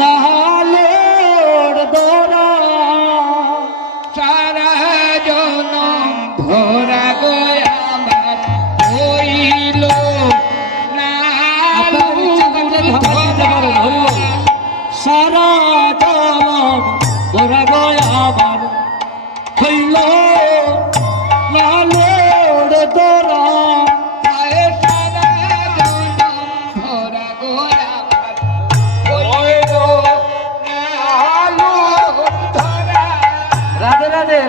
লাহালোর দোরা সারা জনম ধরা গয়া আমার হইল না সারা জনম ধরা গয়া আমার হইল লাহালোর দোরা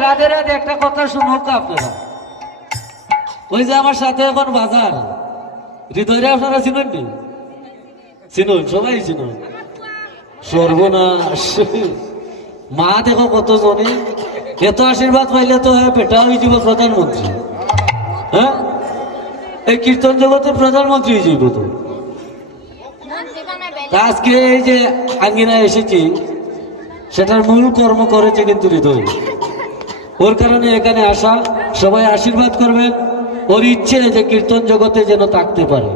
রাধে রাধে। একটা কথা শুনুক আপনারা, ওই যে আমার সাথে এখন বাজার হৃদয়রে আপনারা চিনুন নি? চিনুন, সবাই চিনুন। সর্বনাশ, মা দেখো কত জনে, এত আশীর্বাদ পাইলে তো হ্যাঁ বেটা হয়ে যাব প্রধানমন্ত্রী। হ্যাঁ, এই কীর্তন জগতের প্রধানমন্ত্রী হয়ে যাব তো। আজকে এই যে আঙ্গিনায় এসেছি, সেটার মূল কর্ম করেছে কিন্তু হৃদয়। ওর কারণে এখানে আসা, সবাই আশীর্বাদ করবেন। ওর ইচ্ছে যে কীর্তন জগতে যেন থাকতে পারে।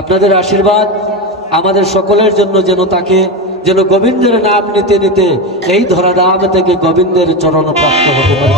আপনাদের আশীর্বাদ আমাদের সকলের জন্য যেন তাকে, যেন গোবিন্দের নাম নিতে নিতে এই ধরাধাম থেকে গোবিন্দের চরণ প্রাপ্ত হতে পারে।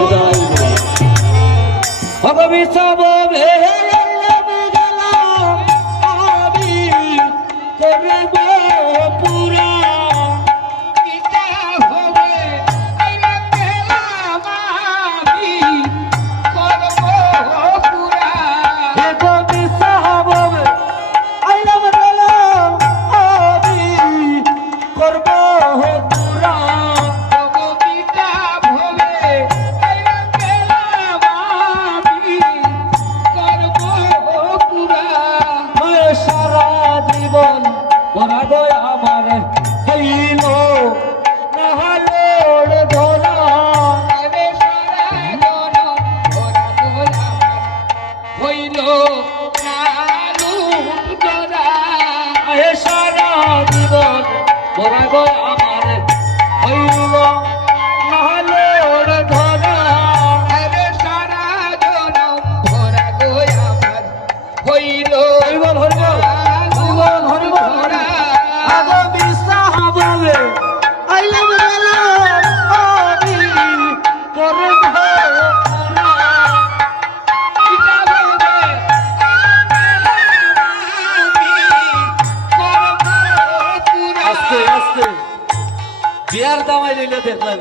বিয়ার দামাই নিলে দেখলেন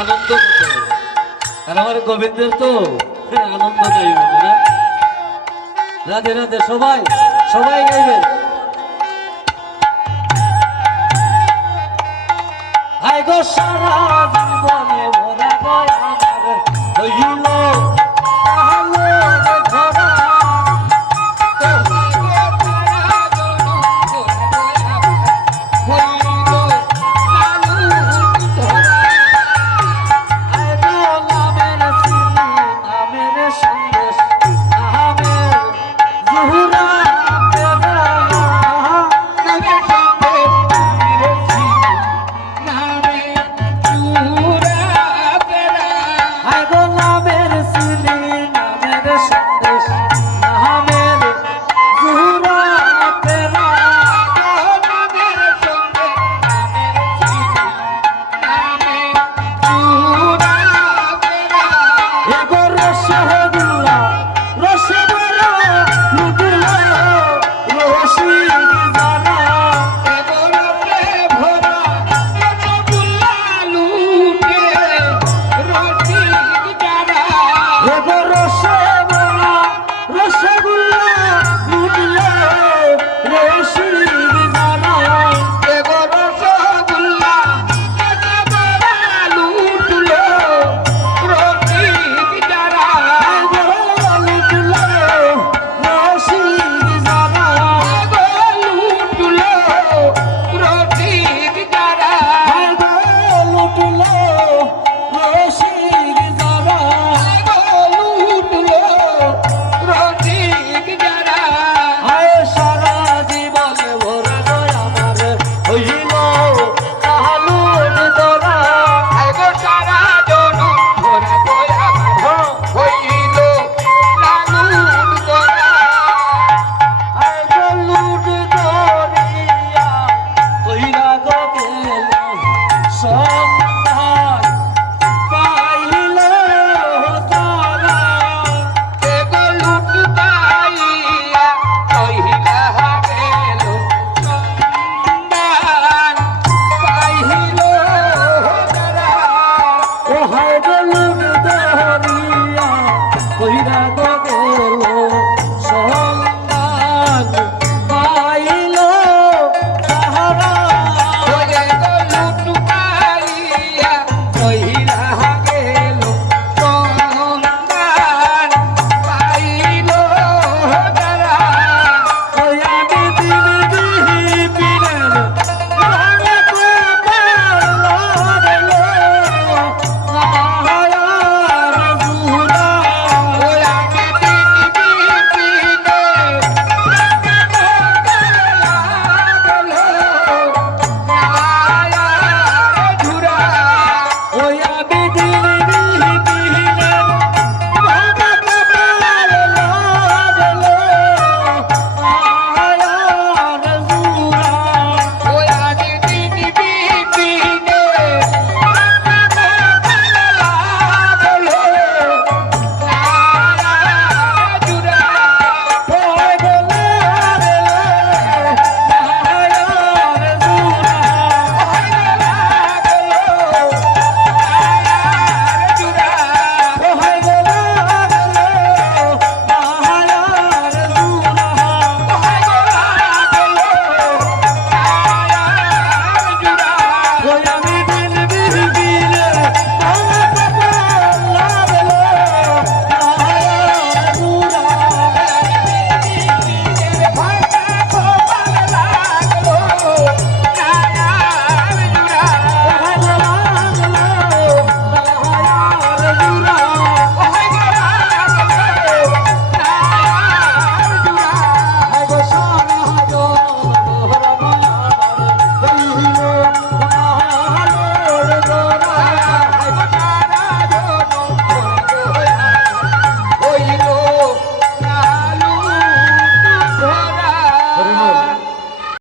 আনন্দ করতে হবে, আর আমার গোবিন্দের তো আনন্দ নেই না। রাধে রাধে, সবাই সবাই গাইবেন। হাই গো সারা জীবনে ভরা গয় আমার হইল রসে